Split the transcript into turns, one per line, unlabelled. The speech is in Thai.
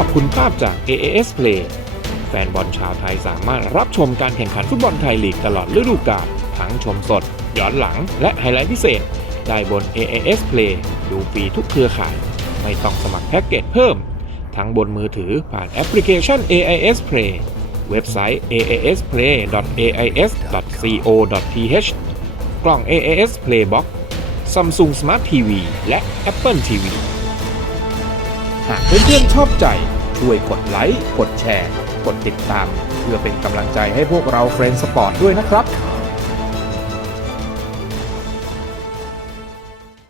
ขอบคุณภาพจาก AAS Play แฟนบอลชาวไทยสามารถรับชมการแข่งขันฟุตบอลไทยลีกตลอดฤดูกาลทั้งชมสด ย้อนหลัง และไฮไลท์พิเศษ ได้บน AAS Play ดูฟรีทุกเครือข่าย ไม่ต้องสมัครแพ็กเกจเพิ่ม ทั้งบนมือถือผ่านแอปพลิเคชัน AIS Play เว็บไซต์ aasplay.ais.co.th กล่อง AAS Playbox Samsung Smart TV และ Apple TV หากเพื่อนๆชอบใจช่วยกดไลค์ กดแชร์ กดติดตาม เพื่อเป็นกำลังใจให้พวกเราเฟรนด์สปอร์ตด้วยนะครับ